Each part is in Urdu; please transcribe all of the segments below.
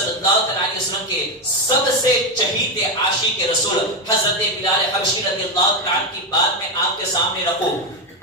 صلی اللہ علیہ وسلم کے سب سے چہیتے عاشق رسول حضرت بلال حبشی رضی اللہ عنہ کی بات میں آپ کے سامنے رکھوں.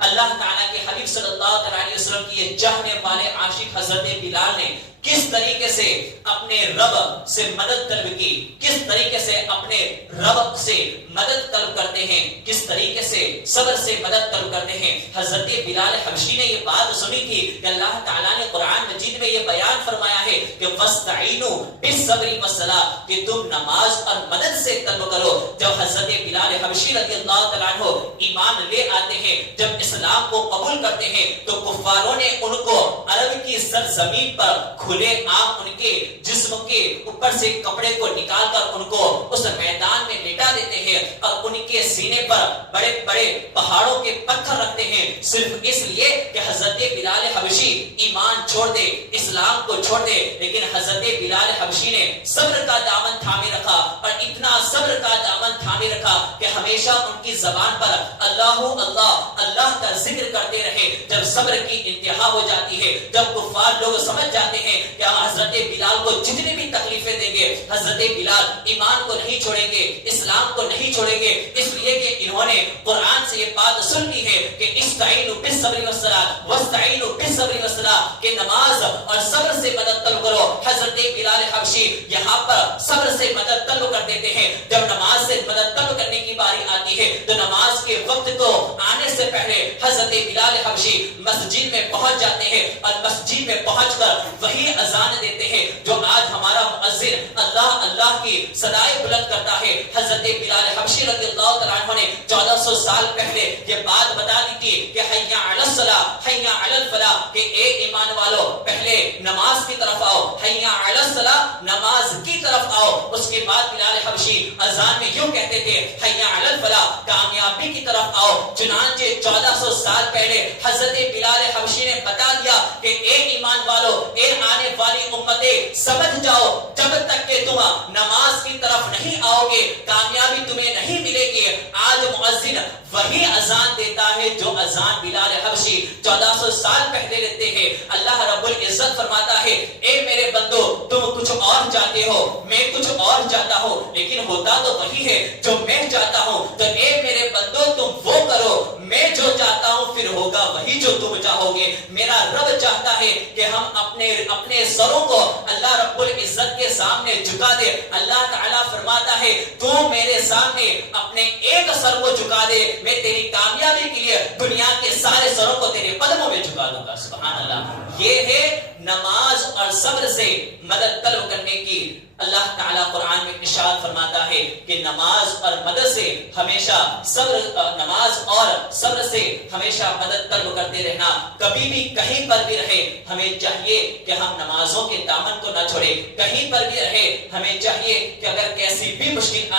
اللہ تعالیٰ کے حبیب صلی اللہ علیہ وسلم کی یہ چاہنے والے عاشق حضرت بلال نے کس طریقے سے اپنے رب سے مدد طلب کی, کس طریقے سے اپنے رب سے مدد طلب کرتے ہیں, کس طریقے سے صبر سے مدد طلب کرتے ہیں. حضرت بلال حبشی نے یہ بات سنی تھی کہ اللہ تعالیٰ نے قرآن مجید میں یہ بیان فرمایا ہے کہ وَاسْتَعِينُوا بِالصَّبْرِ وَالصَّلَاةِ, کہ تم نماز اور مدد سے طلب کرو. جب حضرت بلال حبشی رضی اللہ تعالیٰ عنہ ایمان لے آتے ہیں, جب اسلام کو قبول کرتے ہیں, تو کفاروں نے ان کو عرب کی سرزمین پر کھلے عام ان کے جسم کے اوپر سے کپڑے کو نکال کر ان کو اس میدان میں لٹا دیتے ہیں اور ان کے سینے پر بڑے بڑے پہاڑوں کے پتھر رکھتے ہیں, صرف اس لیے کہ حضرت بلال حبشی ایمان چھوڑ دے, اسلام کو چھوڑ دے. لیکن حضرت بلال حبشی نے صبر کا دامن تھامے رکھا, اور اتنا صبر کا دامن تھامے رکھا کہ ہمیشہ ان کی زبان پر اللہ اللہ اللہ کا ذکر کرتے رہے. جب صبر کی انتہا ہو جاتی ہے, جب کفار لوگ سمجھ جاتے ہیں کہ حضرت بلال کو جتنی بھی تکلیفیں دیں گے, حضرت بلال ایمان کو نہیں چھوڑیں گے, اسلام کو نہیں چھوڑیں گے, اس لیے کہ انہوں نے قرآن سے یہ بات سن لی ہے کہ استعینوا بالصبر والصلاۃ واستعینوا بالصبر والصلاۃ, کہ نماز اور صبر سے مدد طلب کرو. حضرت بلال حبشی یہاں پر صبر سے مدد طلب کر دیتے ہیں. جب نماز سے مدد طلب کرنے کی باری آتی ہے تو نماز کے وقت کو آنے سے پہلے حضرت بلال حبشی مسجد میں پہنچ جاتے ہیں, اور مسجد میں پہنچ کر وہی اذان دیتے ہیں جو آج ہمارا مؤذن اللہ اللہ کی صدائے بلند کرتا ہے. حضرت بلال حبشی رضی اللہ عنہ نے 1400 سال پہلے یہ بات بتا دی تھی کہ حی علی الصلاۃ حی علی الفلاح, کہ اے ایمان والو پہلے نماز کی طرف آؤ, حی علی الصلاۃ نماز کی طرف آؤ. اس کے بعد بلال حبشی اذان میں یوں کہتے تھے حی علی الفلاح, کامیابی کی طرف آؤ. چنانچہ 1400 سال پہلے حضرت بلال حبشی نے بتا دیا کہ اے ایمان والو, اے آنے والی امتیں, سمجھ جاؤ جب تک کہ تم نماز کی طرف نہیں آؤ گے کامیابی تمہیں نہیں ملے گی. آج مؤذن وہی اذان دیتا ہے جو اذان بلال حبشی 1400 سال پہلے دیتے ہیں. اللہ رب العزت فرماتا ہے اے میرے بندو, تم کچھ اور چاہتے ہو, میں کچھ اور چاہتا ہوں, لیکن ہوتا تو وہی ہے جو میں چاہتا ہوں. تو اے میرے بندو تم وہ کرو, میں جو چاہتا ہوں پھر ہوگا وہی جو تم چاہو گے. میرا رب چاہتا ہے کہ ہم اپنے سروں کو اللہ رب العزت کے سامنے جھکا دے. اللہ تعالیٰ فرماتا ہے تو میرے سامنے اپنے ایک سر کو جھکا دے, میں تیری کامیابی کے لیے دنیا کے سارے سروں کو تیرے قدموں میں جھکا دوں گا. سبحان اللہ. یہ ہے نماز اور صبر سے مدد طلب کرنے کی. اللہ تعالیٰ قرآن میں ارشاد فرماتا ہے کہ نماز اور مدد سے ہمیشہ نماز اور صبر سے ہمیشہ مدد طلب کرتے رہنا. کبھی بھی کہیں پر بھی رہے ہمیں چاہیے کہ ہم نمازوں کے دامن کو نہ چھوڑے. کہیں پر بھی رہے ہمیں چاہیے کہ اگر کیسی بھی مشکل